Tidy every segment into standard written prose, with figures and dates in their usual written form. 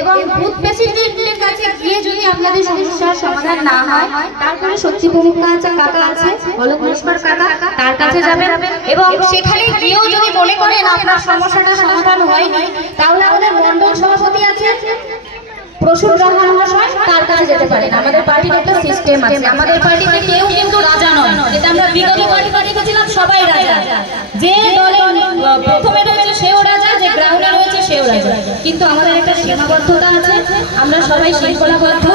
এবং বুথ প্রেসিডেন্টের কাছে গিয়ে যদি আপনাদের সমস্যার সমাধান না হয়, তারপরে সত্যি প্রমুখ কাকা আছে, অলোক নস্কর কাকা, তার কাছে যাবেন এবং সেখানে গিয়েও যদি মনে করেন আপনার সমস্যাটা সমাধান হয়নি, তাহলে আমাদের মণ্ডল সভাপতি আছে প্রসূন রাহা মহাশয়, তার কাছে যেতে পারেন। আমাদের পার্টির একটা সিস্টেম আছে, আমাদের পার্টিতে কেউ কিন্তু রাজা নয়, যেটা আমরা বিগত পার্টিতে দেখেছিলাম সবাই রাজা, যে দলে প্রথমে রয়েছে সেও রাজা, যে গ্রাউন্ডে রয়েছে সেও রাজা। কিন্তু আমাদের একটা সীমাবদ্ধতা আছে, আমরা সবাই শৃঙ্খলাবদ্ধ,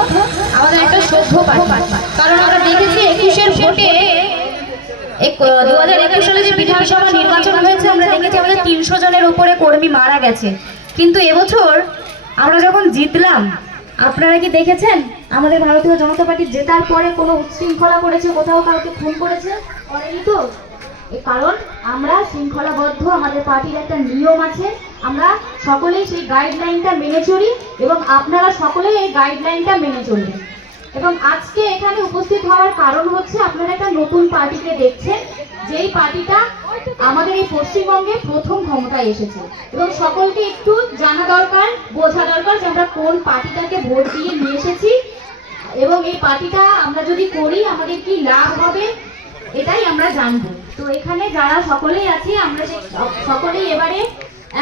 আমাদের একটা সভ্য পার্টি। কারণ আমরা দেখেছি 21-এর ভোটে 2021 সালে যে বিধানসভা নির্বাচন হয়েছে, আমরা দেখেছি আমাদের 300 জনের উপরে কর্মী মারা গেছে। কিন্তু এবছর আমরা যখন জিতলাম, আপনারা কি দেখেছেন আমাদের ভারতীয় জনতা পার্টি জেতার পরে কোনো উচ্ছৃঙ্খলা করেছে, কোথাও কাউকে খুন করেছে? করেনি তো। কারণ আমরা শৃঙ্খলাবদ্ধ, আমাদের পার্টির একটা নিয়ম আছে, আমরা সকলেই সেই গাইডলাইনটা মেনে চলি এবং আপনারা সকলেই এই গাইডলাইনটা মেনে চলবেন। এবং আজকে এখানে উপস্থিত হওয়ার কারণ হচ্ছে আপনারা একটা নতুন পার্টিকে দেখছেন, যেই পার্টিটা আমাদের এই পশ্চিমবঙ্গে প্রথম ক্ষমতায় এসেছে। এবং সকলকে একটু জানা দরকার, বোঝা দরকার যে আমরা কোন পার্টিটাকে ভোট দিয়ে নিয়ে এসেছি এবং এই পার্টিটা আমরা যদি করি আমাদের কি লাভ হবে, এটাই আমরা জানবো। তো এখানে যারা সকলেই আছি, আমরা সকলেই এবারে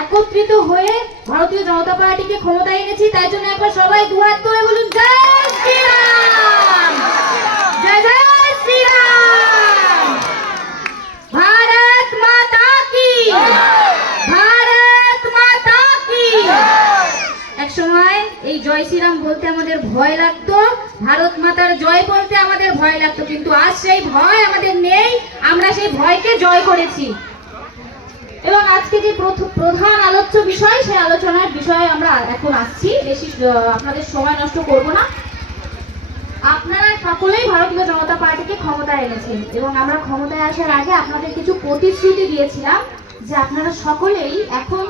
একত্রিত হয়ে ভারতীয় জনতা পার্টিকে ক্ষমতায় এনেছি। তাই জন্য একবার সবাই দুহাত তুলে বলুন জয় শ্রীরাম, জয় জয় শ্রীরাম, ভারত মাতা কি, ভারত মাতা কি। এক সময় এই জয় শ্রীরাম বলতে আমাদের ভয় লাগতো, ভারত মাতার জয় বলতে আমাদের ভয় লাগতো, কিন্তু আজ সেই ভয় আমাদের নেই, আমরা সেই ভয়কে জয় করেছি। এবং আজকে যে প্রধান আলোচ্য বিষয়, সেই আলোচনার বিষয়ে আমরা এখন আসছি, বেশি আপনাদের সময় নষ্ট করব না। আপনারা সকলেই ভারতীয় জনতা পার্টিকে ক্ষমতায় এনেছেন এবং আমরা ক্ষমতায় আসার আগে আপনাদের কিছু প্রতিশ্রুতি দিয়েছিলাম যে আপনারা সকলেই এখন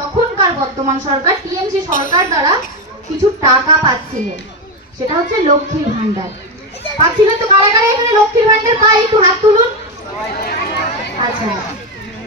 তখনকার বর্তমান সরকার টিএমসি সরকার দ্বারা কিছু টাকা পাচ্ছিলেন, সেটা হচ্ছে লক্ষ্মীর ভান্ডার পাচ্ছিলেন। তো কারা কারা এখানে লক্ষ্মীর ভান্ডার পায় একটু হাত তুলুন। আচ্ছা,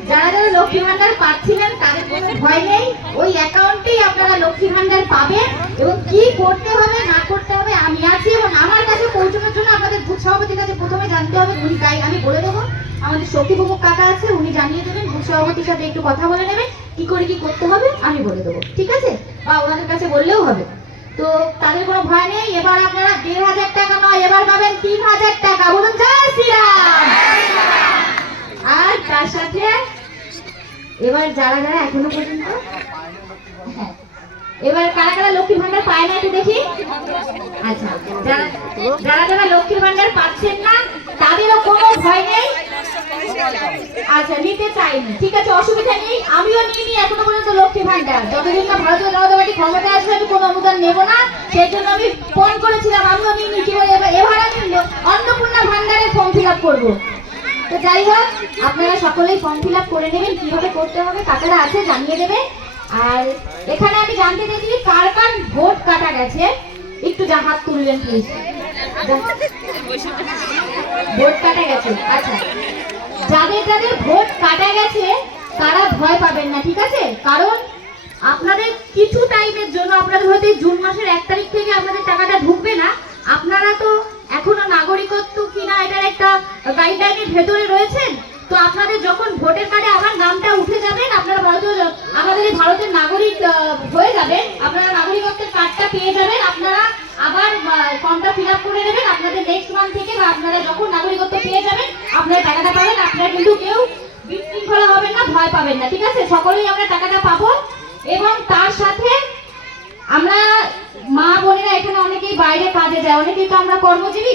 যারা যারা লক্ষ্মীর ভান্ডার পাচ্ছিলেন তাদের কোনো ভয় নেই, ওই অ্যাকাউন্টেই আপনারা লক্ষ্মীর ভান্ডার পাবেন। এবং কি করতে হবে না করতে হবে আমি আছি, এবং আমার কাছে পৌঁছানোর জন্য আপনাদের বুথ সভাপতির কাছে প্রথমে জানতে হবে, উনি তাই আমি বলে দেবো। আমাদের শক্তি প্রমুখ কাকা আছে, উনি জানিয়ে দেবেন, বুথ সভাপতির সাথে একটু কথা বলে নেবেন, কি করে কি করতে হবে আমি বলে দেবো, ঠিক আছে? বা ওনাদের কাছে বললেও হবে। তো তাদের কোনো ভয় নেই। এবার আপনারা 1500 টাকা নয়, এবার পাবেন 3000 টাকা। বলুন জয় শ্রীরাম। আর তার সাথে এবার যারা যারা এখনো পর্যন্ত, হ্যাঁ, এবার কারা কারা লক্ষ্মীর ভান্ডার পায় না একটু দেখি। আচ্ছা, যারা যারা লক্ষ্মীর ভান্ডার পাচ্ছেন না তাদেরও কোনো ভয় নেই। আচ্ছা, নিতে চাইনি, ঠিক আছে, অসুবিধা নেই, আমিও নিইনি এখনো পর্যন্ত লক্ষ্মীর ভান্ডার। যতদিন না ভারতীয় জনতা পার্টি ক্ষমতায় আসবে আমি কোনো অনুদান নেব না, সেই জন্য আমি ফোন করেছিলাম, আমিও নিইনি। কি বলে এবার আমি অন্নপূর্ণা ভান্ডারের ফর্ম ফিল আপ করবো। তো যাই হোক, আপনারা সকলেই ফর্ম ফিল আপ করে নেবেন, কিভাবে করতে হবে কাকারা আছে জানিয়ে দেবে। আর এখানে আমি জানতে চাইছি কার কার ভোট কাটা গেছে, একটু হাত তুলবেন প্লিজ। ভোট কাটা গেছে, আচ্ছা, যাদের যাদের ভোট কাটা গেছে তারা ভয় পাবেন না, ঠিক আছে? কারণ আপনাদের কিছু টাইমের জন্য, আপনাদের হয়তো জুন মাসের 1 তারিখ থেকে আপনাদের টাকাটা ঢুকবে না। আপনারা তো এখনো নাগরিকত্ব কিনা এটার একটা গাইডলাইনের ভেতরে রয়েছেন। তো আপনাদের যখন ভোটের কার্ডে আবার নামটা উঠে যাবেন, আপনারা আমাদের এই ভারতের নাগরিক হয়ে যাবেন, আপনারা নাগরিকত্বের কার্ডটা পেয়ে যাবেন, আপনারা আবার ফর্মটা ফিল আপ করে নেবেন। আপনাদের নেক্সট মান্থ থেকে বা আপনারা যখন নাগরিকত্ব পেয়ে যাবেন আপনারা টাকাটা পাবেন। আপনারা কিন্তু কেউ বিশৃঙ্খলা হবেন না, ভয় পাবেন না, ঠিক আছে? সকলেই আমরা টাকাটা পাবো। এবং তার সাথে আমরা মা বোনেরা এখানে অনেকেই বাইরে কাজে যায়, অনেকেই তো আমরা কর্মজীবী,